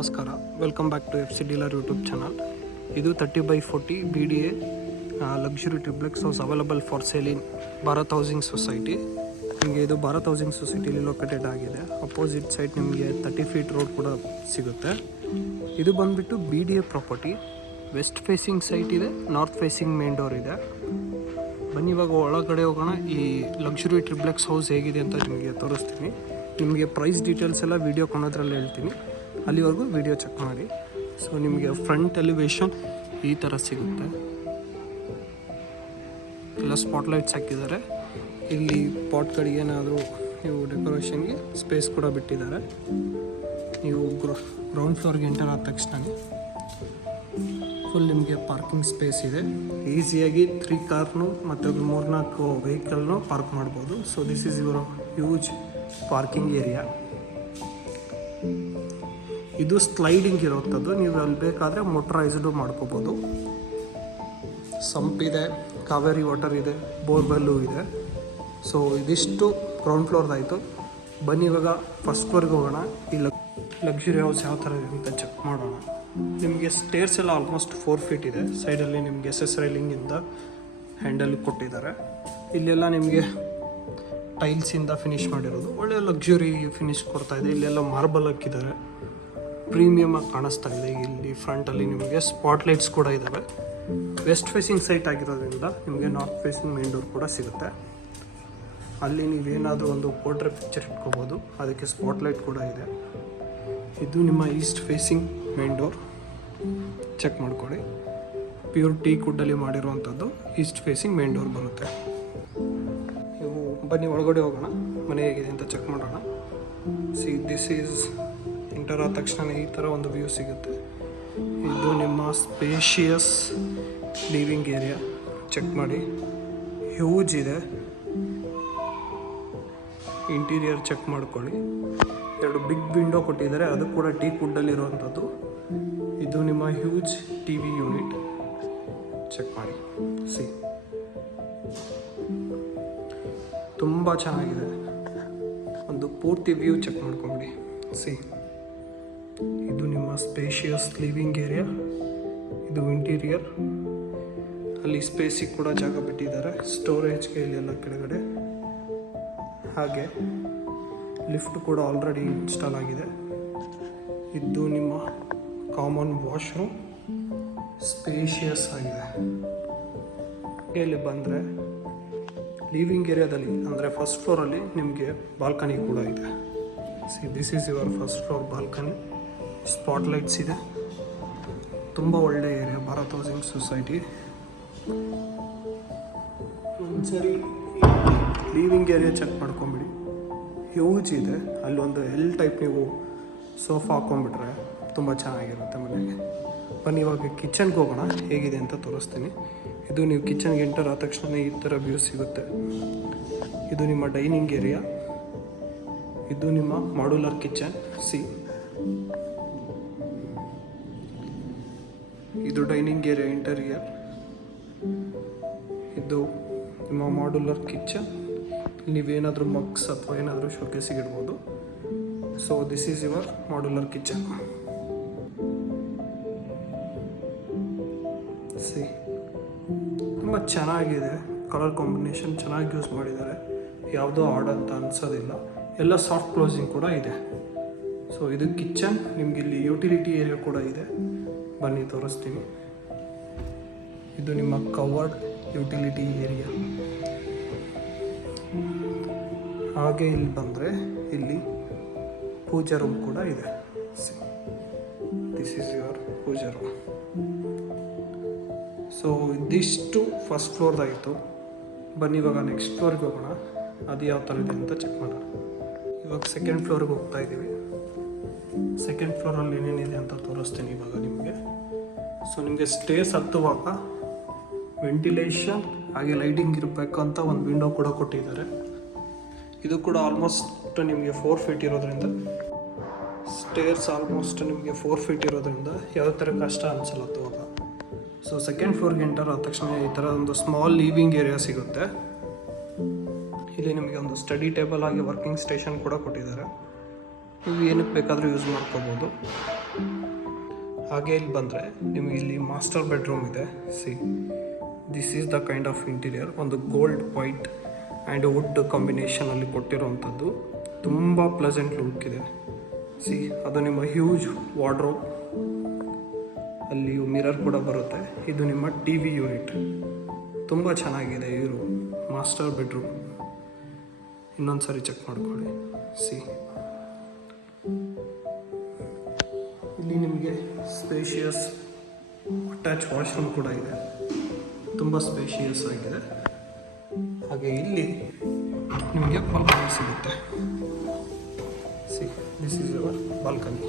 ನಮಸ್ಕಾರ, welcome back to FC dealer YouTube channel. ಇದು 30/40 BDA luxury triplex house available for sale in Bharat housing society. ನಿಮಗೆ ಇದು Bharat housing ಸೊಸೈಟಿಲಿ located ಆಗಿದೆ. Opposite side ನಿಮಗೆ 30 ಫೀಟ್ ರೋಡ್ ಕೂಡ ಸಿಗುತ್ತೆ. ಇದು ಬಂದುಬಿಟ್ಟು BDA property. West facing site ಇದೆ, ನಾರ್ತ್ ಫೇಸಿಂಗ್ ಮೇನ್ ಡೋರ್ ಇದೆ. ಬನ್ನಿ ಇವಾಗ ಒಳಗಡೆ ಹೋಗೋಣ. ಈ ಲಕ್ಸುರಿ ಟ್ರಿಪ್ಲೆಕ್ಸ್ ಹೌಸ್ ಹೇಗಿದೆ ಅಂತ ನಿಮಗೆ ತೋರಿಸ್ತೀನಿ. ನಿಮಗೆ ಪ್ರೈಸ್ ಡೀಟೇಲ್ಸ್ ಎಲ್ಲ ವೀಡಿಯೋ ಕೊನೋದ್ರಲ್ಲಿ ಹೇಳ್ತೀನಿ, ಅಲ್ಲಿವರೆಗೂ ವಿಡಿಯೋ ಚೆಕ್ ಮಾಡಿ. ಸೊ ನಿಮಗೆ ಫ್ರಂಟ್ ಎಲಿವೇಶನ್ ಈ ಥರ ಸಿಗುತ್ತೆ. ಎಲ್ಲ ಸ್ಪಾಟ್ಲೈಟ್ಸ್ ಹಾಕಿದ್ದಾರೆ. ಇಲ್ಲಿ ಪಾಟ್ಗಳಿಗೆ ಏನಾದರೂ ನೀವು ಡೆಕೋರೇಷನ್ಗೆ ಸ್ಪೇಸ್ ಕೂಡ ಬಿಟ್ಟಿದ್ದಾರೆ. ನೀವು ಗ್ರೌಂಡ್ ಫ್ಲೋರ್ಗೆ ಎಂಟರ್ ಆದ ತಕ್ಷಣ ಫುಲ್ ನಿಮಗೆ ಪಾರ್ಕಿಂಗ್ ಸ್ಪೇಸ್ ಇದೆ. ಈಸಿಯಾಗಿ 3 ಕಾರ್ನು ಮತ್ತು 3-4 ವೆಹಿಕಲ್ನು ಪಾರ್ಕ್ ಮಾಡ್ಬೋದು. So this is your huge parking area. ಇದು ಸ್ಲೈಡಿಂಗ್ ಇರೋಂಥದ್ದು. ನೀವು ಅಲ್ಲಿ ಬೇಕಾದರೆ ಮೋಟರೈಸ್ಡು ಮಾಡ್ಕೋಬೋದು. ಸಂಪ್ ಇದೆ, ಕಾವೇರಿ ವಾಟರ್ ಇದೆ, ಬೋರ್ವೆಲ್ಲು ಇದೆ. ಸೊ ಇದಿಷ್ಟು ಗ್ರೌಂಡ್ ಫ್ಲೋರ್ದಾಯಿತು. ಬನ್ನಿ ಇವಾಗ ಫಸ್ಟ್ ಫ್ಲೋರ್ಗೆ ಹೋಗೋಣ. ಈ ಲಕ್ಸುರಿ ಹೌಸ್ ಯಾವ ಥರ ಇದೆ ಅಂತ ಚೆಕ್ ಮಾಡೋಣ. ನಿಮಗೆ ಸ್ಟೇರ್ಸ್ ಎಲ್ಲ ಆಲ್ಮೋಸ್ಟ್ 4 ಫೀಟ್ ಇದೆ. ಸೈಡಲ್ಲಿ ನಿಮಗೆ SS ರೈಲಿಂಗಿಂದ ಹ್ಯಾಂಡಲ್ ಕೊಟ್ಟಿದ್ದಾರೆ. ಇಲ್ಲೆಲ್ಲ ನಿಮಗೆ ಟೈಲ್ಸಿಂದ ಫಿನಿಷ್ ಮಾಡಿರೋದು. ಒಳ್ಳೆ ಲಕ್ಸುರಿ ಫಿನಿಶ್ ಕೊಡ್ತಾಯಿದೆ. ಇಲ್ಲೆಲ್ಲ ಮಾರ್ಬಲ್ ಹಾಕಿದ್ದಾರೆ, ಪ್ರೀಮಿಯಮ್ ಆಗಿ ಕಾಣಿಸ್ತಾ ಇದೆ. ಇಲ್ಲಿ ಫ್ರಂಟಲ್ಲಿ ನಿಮಗೆ ಸ್ಪಾಟ್ಲೈಟ್ಸ್ ಕೂಡ ಇದ್ದಾವೆ. ವೆಸ್ಟ್ ಫೇಸಿಂಗ್ ಸೈಟ್ ಆಗಿರೋದ್ರಿಂದ ನಿಮಗೆ ನಾರ್ತ್ ಫೇಸಿಂಗ್ ಮೇನ್ ಡೋರ್ ಕೂಡ ಸಿಗುತ್ತೆ. ಅಲ್ಲಿ ನೀವೇನಾದರೂ ಒಂದು ಪೋರ್ಟ್ರೇಟ್ ಪಿಕ್ಚರ್ ಇಟ್ಕೋಬೋದು, ಅದಕ್ಕೆ ಸ್ಪಾಟ್ಲೈಟ್ ಕೂಡ ಇದೆ. ಇದು ನಿಮ್ಮ east facing main door. Check ಮಾಡ್ಕೊಳ್ಳಿ. ಪ್ಯೂರ್ ಟೀ ಕುಡ್ಡಲ್ಲಿ ಮಾಡಿರುವಂಥದ್ದು ಈಸ್ಟ್ ಫೇಸಿಂಗ್ ಮೇನ್ ಡೋರ್ ಬರುತ್ತೆ. ನೀವು ಬನ್ನಿ ಒಳಗಡೆ ಹೋಗೋಣ, ಮನೆ ಹೇಗಿದೆ ಅಂತ ಚೆಕ್ ಮಾಡೋಣ. ದಿಸ್ ಈಸ್ ಎಂಟರ್ ಆದ ತಕ್ಷಣ ಈ ಥರ ಒಂದು ವ್ಯೂ ಸಿಗುತ್ತೆ. ಇದು ನಿಮ್ಮ ಸ್ಪೇಷಿಯಸ್ ಲಿವಿಂಗ್ ಏರಿಯಾ. ಚೆಕ್ ಮಾಡಿ, ಹ್ಯೂಜ್ ಇದೆ. ಇಂಟೀರಿಯರ್ ಚೆಕ್ ಮಾಡ್ಕೊಳ್ಳಿ. 2 ಬಿಗ್ ವಿಂಡೋ ಕೊಟ್ಟಿದ್ದಾರೆ, ಅದು ಕೂಡ ಟೀ ಕುಡ್ಡಲ್ಲಿರುವಂಥದ್ದು. ಇದು ನಿಮ್ಮ ಹ್ಯೂಜ್ TV ಯೂನಿಟ್. ಚೆಕ್ ಮಾಡಿ, ತುಂಬ ಚೆನ್ನಾಗಿದೆ. ಒಂದು ಪೂರ್ತಿ ವ್ಯೂ ಚೆಕ್ ಮಾಡ್ಕೊಂಬಿಡಿ. ಇದು ನಿಮ್ಮ ಸ್ಪೇಷಿಯಸ್ ಲಿವಿಂಗ್ ಏರಿಯಾ. ಇದು ಇಂಟೀರಿಯರ್. ಅಲ್ಲಿ ಸ್ಪೇಸಿಗೆ ಕೂಡ ಜಾಗ ಬಿಟ್ಟಿದ್ದಾರೆ, ಸ್ಟೋರೇಜ್ಗೆ. ಇಲ್ಲೆಲ್ಲ ಕೆಳಗಡೆ ಹಾಗೆ ಲಿಫ್ಟ್ ಕೂಡ ಆಲ್ರೆಡಿ ಇನ್ಸ್ಟಾಲ್ ಆಗಿದೆ. ಇದು ನಿಮ್ಮ ಕಾಮನ್ ವಾಶ್ರೂಮ್, ಸ್ಪೇಷಿಯಸ್ ಆಗಿದೆ. ಇಲ್ಲಿ ಬಂದರೆ ಲಿವಿಂಗ್ ಏರಿಯಾದಲ್ಲಿ ಅಂದರೆ ಫಸ್ಟ್ ಫ್ಲೋರಲ್ಲಿ ನಿಮಗೆ ಬಾಲ್ಕನಿ ಕೂಡ ಇದೆ. This is your first floor balcony. Spotlights ಇದೆ. ತುಂಬ ಒಳ್ಳೆಯ ಏರಿಯಾ ಭಾರತ್ ಹೌಸಿಂಗ್ ಸೊಸೈಟಿ. ಒಂದ್ಸರಿ ಲಿವಿಂಗ್ ಏರಿಯಾ ಚೆಕ್ ಮಾಡ್ಕೊಂಬಿಡಿ. ಹ್ಯೂಜ್ ಇದೆ. ಅಲ್ಲೊಂದು ಟೈಪ್ ನೀವು ಸೋಫಾ ಹಾಕ್ಕೊಂಡ್ಬಿಟ್ರೆ ತುಂಬ ಚೆನ್ನಾಗಿರುತ್ತೆ ಮನೆಗೆ. ಬನ್ನಿ ಇವಾಗ ಕಿಚನ್ಗೆ ಹೋಗೋಣ, ಹೇಗಿದೆ ಅಂತ ತೋರಿಸ್ತೀನಿ. ಇದು ನೀವು ಕಿಚನ್ಗೆ ಎಂಟರ್ ಆದ ತಕ್ಷಣ ಈ ಥರ ವ್ಯೂ ಸಿಗುತ್ತೆ. ಇದು ನಿಮ್ಮ ಡೈನಿಂಗ್ ಏರಿಯಾ. ಇದು ನಿಮ್ಮ ಮಾಡ್ಯುಲರ್ ಕಿಚನ್. ಇದು ಡೈನಿಂಗ್ ಏರಿಯಾ ಇಂಟೀರಿಯರ್. ಇದು ನಿಮ್ಮ ಮಾಡ್ಯುಲರ್ ಕಿಚನ್. ನೀವೇನಾದರೂ ಮಗ್ಸ್ ಅಥವಾ ಏನಾದರೂ ಶೋಕೇಸಿಗೆ ಇಡ್ಬೋದು. So this is your modular kitchen. ತುಂಬ ಚೆನ್ನಾಗಿದೆ. ಕಲರ್ ಕಾಂಬಿನೇಷನ್ ಚೆನ್ನಾಗಿ ಯೂಸ್ ಮಾಡಿದ್ದಾರೆ. ಯಾವುದೋ ಆಡ್ ಅಂತ ಅನಿಸೋದಿಲ್ಲ. ಎಲ್ಲ ಸಾಫ್ಟ್ ಕ್ಲೋಸಿಂಗ್ ಕೂಡ ಇದೆ. ಸೊ ಇದು ಕಿಚನ್. ನಿಮ್ಗೆ ಇಲ್ಲಿ ಯುಟಿಲಿಟಿ ಏರಿಯಾ ಕೂಡ ಇದೆ. ಬನ್ನಿ ತೋರಿಸ್ತೀನಿ. ಇದು ನಿಮ್ಮ ಕವರ್ಡ್ ಯುಟಿಲಿಟಿ ಏರಿಯಾ. ಹಾಗೆ ಇಲ್ಲಿ ಬಂದರೆ ಇಲ್ಲಿ ಪೂಜಾ ರೂಮ್ ಕೂಡ ಇದೆ. This is your pooja room. So ಇದಿಷ್ಟು ಫಸ್ಟ್ ಫ್ಲೋರ್ದಾಯಿತು. ಬನ್ನಿ ಇವಾಗ ನೆಕ್ಸ್ಟ್ ಫ್ಲೋರ್ಗೆ ಹೋಗೋಣ. ಅದು ಯಾವ ಥರ ಇದೆ ಅಂತ ಚೆಕ್ ಮಾಡೋಣ. ಇವಾಗ ಸೆಕೆಂಡ್ ಫ್ಲೋರ್ಗೆ ಹೋಗ್ತಾ ಇದ್ದೀವಿ. ಸೆಕೆಂಡ್ ಫ್ಲೋರಲ್ಲಿ ಏನೇನಿದೆ ಅಂತ ತೋರಿಸ್ತೀನಿ ಇವಾಗ ನಿಮಗೆ. ಸೊ ನಿಮಗೆ ಸ್ಟೇರ್ಸ್ ಹತ್ತುವಾಗ ವೆಂಟಿಲೇಷನ್ ಹಾಗೆ ಲೈಟಿಂಗ್ ಇರಬೇಕು ಅಂತ ಒಂದು ವಿಂಡೋ ಕೂಡ ಕೊಟ್ಟಿದ್ದಾರೆ. ಇದು ಕೂಡ ಆಲ್ಮೋಸ್ಟ್ ನಿಮಗೆ 4 ಫೀಟ್ ಇರೋದ್ರಿಂದ, ಸ್ಟೇರ್ಸ್ ಆಲ್ಮೋಸ್ಟ್ ನಿಮಗೆ 4 ಫೀಟ್ ಇರೋದ್ರಿಂದ ಯಾವುದೇ ಥರ ಕಷ್ಟ ಅನಿಸಲ್ಲ ಹತ್ತುವಾಗ. ಸೊ ಸೆಕೆಂಡ್ ಫ್ಲೋರ್ಗೆ ಎಂಟರ್ ಆದ ತಕ್ಷಣ ಈ ಥರ ಒಂದು ಸ್ಮಾಲ್ ಲಿವಿಂಗ್ ಏರಿಯಾ ಸಿಗುತ್ತೆ. ಇಲ್ಲಿ ನಿಮಗೆ ಒಂದು ಸ್ಟಡಿ ಟೇಬಲ್ ಆಗಿ ವರ್ಕಿಂಗ್ ಸ್ಟೇಷನ್ ಕೂಡ ಕೊಟ್ಟಿದ್ದಾರೆ. ನೀವು ಏನಕ್ಕೆ ಬೇಕಾದರೂ ಯೂಸ್ ಮಾಡ್ಕೋಬೋದು. ಹಾಗೆ ಇಲ್ಲಿ ಬಂದರೆ ನಿಮಗೆ ಇಲ್ಲಿ ಮಾಸ್ಟರ್ ಬೆಡ್ರೂಮ್ ಇದೆ. See, this is the kind of interior. ಒಂದು ಗೋಲ್ಡ್ ವೈಟ್ ಆ್ಯಂಡ್ ವುಡ್ ಕಾಂಬಿನೇಷನಲ್ಲಿ ಕೊಟ್ಟಿರೋವಂಥದ್ದು. ತುಂಬ ಪ್ಲೆಸೆಂಟ್ ಲುಕ್ ಇದೆ. ಸಿ, ಅದು ನಿಮ್ಮ ಹ್ಯೂಜ್ ವಾರ್ಡ್ರೋಬ್, ಅಲ್ಲಿ ಮಿರರ್ ಕೂಡ ಬರುತ್ತೆ. ಇದು ನಿಮ್ಮ ಟಿ ವಿ ಯೂನಿಟ್. ತುಂಬ ಚೆನ್ನಾಗಿದೆ ಈ ರೂಮ್, ಮಾಸ್ಟರ್ ಬೆಡ್ರೂಮ್. ಇನ್ನೊಂದು ಸಾರಿ ಚೆಕ್ ಮಾಡ್ಕೊಳ್ಳಿ. ಸಿ, ಇಲ್ಲಿ ನಿಮಗೆ ಸ್ಪೇಷಿಯಸ್ ಅಟ್ಯಾಚ್ ವಾಶ್ರೂಮ್ ಕೂಡ ಇದೆ. ತುಂಬ ಸ್ಪೇಷಿಯಸ್ ಆಗಿದೆ. ಹಾಗೆ ಇಲ್ಲಿ ನಿಮಗೆ ಬಾಲ್ಕನಿ ಸಿಗುತ್ತೆ. C, this is your balcony.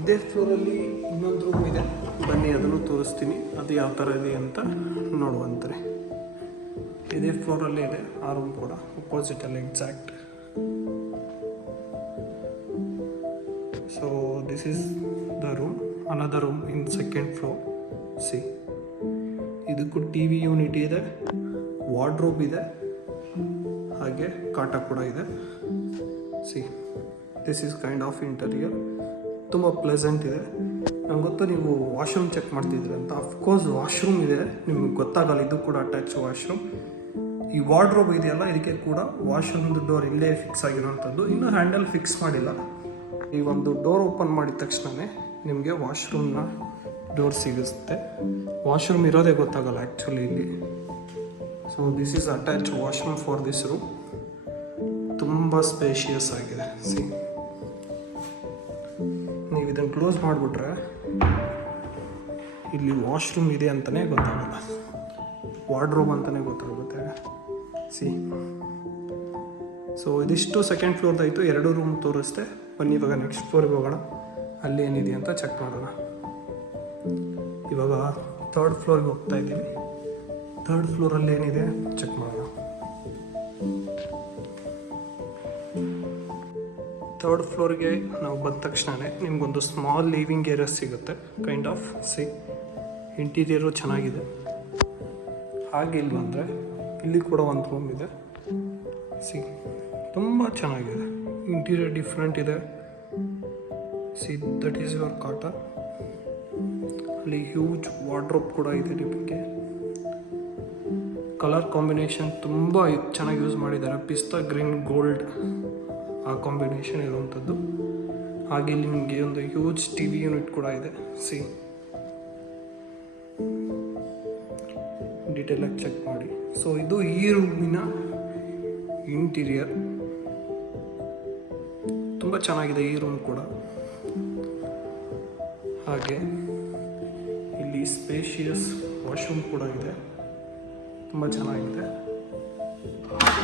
ಇದೇ ಫ್ಲೋರಲ್ಲಿ ಇನ್ನೊಂದು ರೂಮ್ ಇದೆ, ಬನ್ನಿ ಅದನ್ನು ತೋರಿಸ್ತೀನಿ. ಅದು ಯಾವ ಥರ ಇದೆ ಅಂತ ನೋಡುವಂತಾರೆ. ಇದೇ ಫ್ಲೋರಲ್ಲೇ ಇದೆ ಆ ರೂಮ್ ಕೂಡ, ಅಪೋಸಿಟಲ್ಲಿ exact. So this is the room, another room in second floor. See, ಇದಕ್ಕೂ ಟಿ ವಿ ಯೂನಿಟ್ ಇದೆ, ವಾರ್ಡ್ರೋಬ್ ಇದೆ, ಹಾಗೆ ಕಾಟ ಕೂಡ ಇದೆ. See, this is kind of interior. ತುಂಬ ಪ್ಲೆಸೆಂಟ್ ಇದೆ. ನಂಗೆ ಗೊತ್ತು ನೀವು ವಾಶ್ರೂಮ್ ಚೆಕ್ ಮಾಡ್ತಿದ್ದೀರಿ ಅಂತ. ಅಫ್ಕೋರ್ಸ್ ವಾಶ್ರೂಮ್ ಇದೆ, ನಿಮ್ಗೆ ಗೊತ್ತಾಗಲ್ಲ, ಇದು ಕೂಡ ಅಟ್ಯಾಚ್ ವಾಶ್ರೂಮ್. ಈ ವಾರ್ಡ್ರೋಬ್ ಇದೆಯಲ್ಲ, ಇದಕ್ಕೆ ಕೂಡ ವಾಶ್ರೂಮ್ದು ಡೋರ್ ಇಲ್ಲೇ ಫಿಕ್ಸ್ ಆಗಿರೋವಂಥದ್ದು. ಇನ್ನೂ ಹ್ಯಾಂಡಲ್ ಫಿಕ್ಸ್ ಮಾಡಿಲ್ಲ. ಈ ಒಂದು ಡೋರ್ ಓಪನ್ ಮಾಡಿದ ತಕ್ಷಣವೇ ನಿಮಗೆ ವಾಶ್ರೂಮ್ನ ಡೋರ್ ಸಿಗುತ್ತೆ. ವಾಶ್ರೂಮ್ ಇರೋದೇ ಗೊತ್ತಾಗಲ್ಲ ಆ್ಯಕ್ಚುಲಿ ಇಲ್ಲಿ. So this is attach washroom for this room. ತುಂಬ ಸ್ಪೇಷಿಯಸ್ ಆಗಿದೆ. ಸಿ, ನೀವು ಇದನ್ನು ಕ್ಲೋಸ್ ಮಾಡಿಬಿಟ್ರೆ ಇಲ್ಲಿ ವಾಶ್ರೂಮ್ ಇದೆ ಅಂತಲೇ ಗೊತ್ತಾಗಲ್ಲ, ವಾರ್ಡ್ರೋಬ್ ಅಂತಲೇ ಗೊತ್ತಾಗುತ್ತೆ. ಸಿ, ಸೊ ಇದಿಷ್ಟು ಸೆಕೆಂಡ್ ಫ್ಲೋರ್ದಾಯಿತು. 2 ರೂಮ್ ತೋರಿಸ್ದೆ. ಬನ್ನಿ ಇವಾಗ ನೆಕ್ಸ್ಟ್ ಫ್ಲೋರ್ಗೆ ಹೋಗೋಣ, ಅಲ್ಲಿ ಏನಿದೆ ಅಂತ ಚೆಕ್ ಮಾಡೋಣ. ಇವಾಗ 3rd ಫ್ಲೋರ್ಗೆ ಹೋಗ್ತಾ ಇದ್ದೀವಿ. 3rd ಫ್ಲೋರಲ್ಲಿ ಏನಿದೆ ಚೆಕ್ ಮಾಡೋಣ. 3rd ಫ್ಲೋರ್ಗೆ ನಾವು ಬಂದ ತಕ್ಷಣವೇ ನಿಮಗೊಂದು ಸ್ಮಾಲ್ ಲಿವಿಂಗ್ ಏರಿಯಾ ಸಿಗುತ್ತೆ, ಕೈಂಡ್ ಆಫ್. ಸಿ, ಇಂಟೀರಿಯರು ಚೆನ್ನಾಗಿದೆ. ಹಾಗೆ ಇಲ್ಲಿ ಬಂದರೆ ಇಲ್ಲಿ ಕೂಡ ಒಂದು ರೂಮ್ ಇದೆ. ಸಿ, ತುಂಬ ಚೆನ್ನಾಗಿದೆ. ಇಂಟೀರಿಯರ್ ಡಿಫ್ರೆಂಟ್ ಇದೆ. ಸಿ, ದಟ್ ಈಸ್ ಯುವರ್ ಕಾಟ. ಅಲ್ಲಿ ಹ್ಯೂಜ್ ವಾರ್ಡ್ರೋಬ್ ಕೂಡ ಇದೆ ನಿಮಗೆ. ಕಲರ್ ಕಾಂಬಿನೇಷನ್ ತುಂಬ ಚೆನ್ನಾಗಿ ಯೂಸ್ ಮಾಡಿದ್ದಾರೆ. ಪಿಸ್ತಾ ಗ್ರೀನ್ ಗೋಲ್ಡ್ ಆ ಕಾಂಬಿನೇಷನ್ ಇರುವಂಥದ್ದು. ಹಾಗೆ ಇಲ್ಲಿ ನಿಮಗೆ ಒಂದು ಹ್ಯೂಜ್ ಟಿ ವಿ ಯೂನಿಟ್ ಕೂಡ ಇದೆ. ಸಿ, ಡೀಟೇಲಾಗಿ ಚೆಕ್ ಮಾಡಿ. ಸೊ ಇದು ಈ ರೂಮಿನ ಇಂಟೀರಿಯರ್. ತುಂಬ ಚೆನ್ನಾಗಿದೆ ಈ ರೂಮ್ ಕೂಡ. ಹಾಗೆ ಇಲ್ಲಿ ಸ್ಪೇಷಿಯಸ್ ವಾಶ್ರೂಮ್ ಕೂಡ ಇದೆ, ತುಂಬ ಚೆನ್ನಾಗಿದೆ.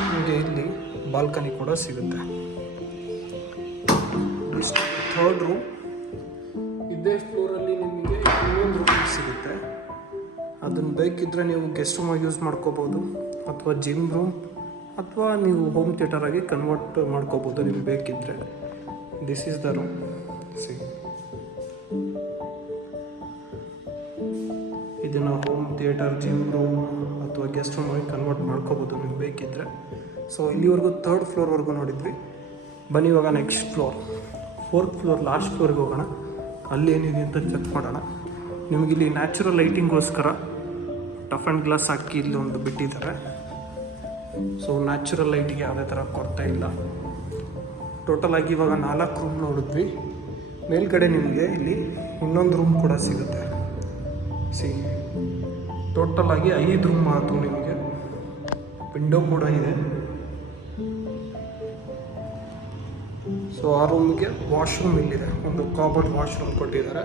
ನಿಮಗೆ ಇಲ್ಲಿ ಬಾಲ್ಕನಿ ಕೂಡ ಸಿಗುತ್ತೆ. 3rd room. ಇದೇ ಫ್ಲೋರಲ್ಲಿ ನಿಮಗೆ ಇನ್ನೊಂದು ರೂಮ್ ಸಿಗುತ್ತೆ. ಅದನ್ನು ಬೇಕಿದ್ದರೆ ನೀವು ಗೆಸ್ಟ್ ರೂಮಾಗಿ ಯೂಸ್ ಮಾಡ್ಕೋಬೋದು, ಅಥವಾ ಜಿಮ್ ರೂಮ್, ಅಥವಾ ನೀವು ಹೋಮ್ ಥಿಯೇಟರಾಗಿ ಕನ್ವರ್ಟ್ ಮಾಡ್ಕೋಬೋದು ನಿಮ್ಗೆ ಬೇಕಿದ್ದರೆ. This is the room. C, ಇದನ್ನು ಹೋಮ್ ಥಿಯೇಟರ್, ಜಿಮ್ ರೂಮ್ ಅಥವಾ ಗೆಸ್ಟ್ ರೂಮಾಗಿ ಕನ್ವರ್ಟ್ ಮಾಡ್ಕೋಬೋದು ನಿಮ್ಗೆ ಬೇಕಿದ್ದರೆ. ಸೊ ಇಲ್ಲಿವರೆಗೂ 3rd ಫ್ಲೋರ್ವರೆಗೂ ನೋಡಿದ್ವಿ. ಬನ್ನಿ ಇವಾಗ next floor, 4th floor, last ಫ್ಲೋರ್ಗೆ ಹೋಗೋಣ. ಅಲ್ಲಿ ಏನಿದೆ ಅಂತ ಚೆಕ್ ಮಾಡೋಣ. ನಿಮಗಿಲ್ಲಿ ನ್ಯಾಚುರಲ್ ಲೈಟಿಂಗೋಸ್ಕರ ಟಫ್ ಆ್ಯಂಡ್ ಗ್ಲಾಸ್ ಹಾಕಿ ಇಲ್ಲಿ ಒಂದು ಬಿಟ್ಟಿದ್ದಾರೆ. ಸೊ ನ್ಯಾಚುರಲ್ ಲೈಟಿಗೆ ಯಾವುದೇ ಥರ ಕೊರತೆ ಇಲ್ಲ. ಟೋಟಲಾಗಿ ಇವಾಗ 4 ರೂಮ್ ನೋಡಿದ್ವಿ. ಮೇಲ್ಗಡೆ ನಿಮಗೆ ಇಲ್ಲಿ ಇನ್ನೊಂದು ರೂಮ್ ಕೂಡ ಸಿಗುತ್ತೆ. ಸಿ, ಟೋಟಲಾಗಿ 5 ರೂಮ್ ಆಯಿತು ನಿಮಗೆ. ವಿಂಡೋ ಕೂಡ ಇದೆ. ಸೊ ಆ ರೂಮ್ಗೆ ವಾಶ್ರೂಮ್ ಇಲ್ಲಿದೆ, ಒಂದು ಕಾಮನ್ ವಾಶ್ರೂಮ್ ಕೊಟ್ಟಿದ್ದಾರೆ.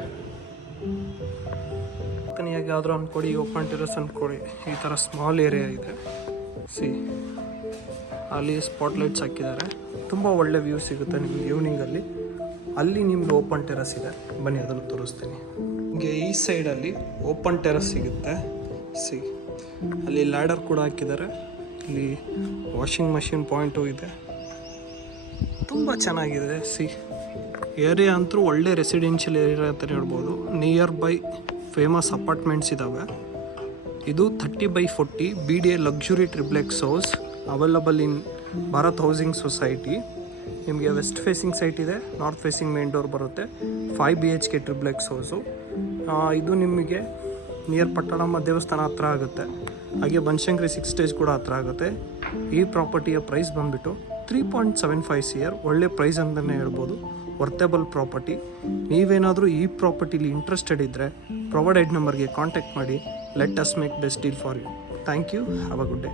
ತನಿಯಾಗಿ ಯಾವ್ದಾರು ಅಂದ್ಕೊಡಿ, ಓಪನ್ ಟೆರೆಸ್ ಅಂದ್ಕೊಡಿ, ಈ ಥರ ಸ್ಮಾಲ್ ಏರಿಯಾ ಇದೆ. ಸಿ, ಅಲ್ಲಿ ಸ್ಪಾಟ್ಲೈಟ್ಸ್ ಹಾಕಿದ್ದಾರೆ. ತುಂಬ ಒಳ್ಳೆ ವ್ಯೂ ಸಿಗುತ್ತೆ ನಿಮಗೆ ಈವ್ನಿಂಗಲ್ಲಿ. ಅಲ್ಲಿ ನಿಮಗೆ ಓಪನ್ ಟೆರೆಸ್ ಇದೆ, ಬನ್ನಿ ಅದನ್ನು ತೋರಿಸ್ತೀನಿ. ನಿಮಗೆ ಈ ಸೈಡಲ್ಲಿ ಓಪನ್ ಟೆರೆಸ್ ಸಿಗುತ್ತೆ. ಸಿ, ಅಲ್ಲಿ ಲ್ಯಾಡರ್ ಕೂಡ ಹಾಕಿದ್ದಾರೆ. ಇಲ್ಲಿ ವಾಷಿಂಗ್ ಮಷಿನ್ ಪಾಯಿಂಟು ಇದೆ. ತುಂಬ ಚೆನ್ನಾಗಿದೆ. ಸಿ, ಏರಿಯಾ ಅಂತೂ ಒಳ್ಳೆ ರೆಸಿಡೆನ್ಷಿಯಲ್ ಏರಿಯಾ ಅಂತ ಹೇಳ್ಬೋದು. ನಿಯರ್ ಬೈ ಫೇಮಸ್ ಅಪಾರ್ಟ್ಮೆಂಟ್ಸ್ ಇದ್ದಾವೆ. ಇದು 30/40 BDA luxury triplex house available in Bharat housing society ನಿಮಗೆ ವೆಸ್ಟ್ ಫೇಸಿಂಗ್ ಸೈಟ್ ಇದೆ, ನಾರ್ತ್ ಫೇಸಿಂಗ್ ಮೇನ್ ಡೋರ್ ಬರುತ್ತೆ. 5 BHK ಟ್ರಿಪ್ಲೆಕ್ಸ್ ಹೌಸು. ಇದು ನಿಮಗೆ ನಿಯರ್ ಪಟ್ಟಣಮ್ಮ ದೇವಸ್ಥಾನ ಹತ್ರ ಆಗುತ್ತೆ. ಹಾಗೆ ಬನಶಂಕರಿ 6 ಸ್ಟೇಜ್ ಕೂಡ ಹತ್ರ ಆಗುತ್ತೆ. ಈ ಪ್ರಾಪರ್ಟಿಯ ಪ್ರೈಸ್ ಬಂದುಬಿಟ್ಟು 3.75 CR. ಒಳ್ಳೆ ಪ್ರೈಸ್ ಅಂತಲೇ ಹೇಳ್ಬೋದು. Worthable property. ನೀವೇನಾದರೂ ಈ ಪ್ರಾಪರ್ಟಿಲಿ ಇಂಟ್ರೆಸ್ಟೆಡ್ ಇದ್ದರೆ ಪ್ರೊವೈಡೆಡ್ ನಂಬರ್ಗೆ ಕಾಂಟ್ಯಾಕ್ಟ್ ಮಾಡಿ. Let us make best deal for you. Thank you. Have a good day.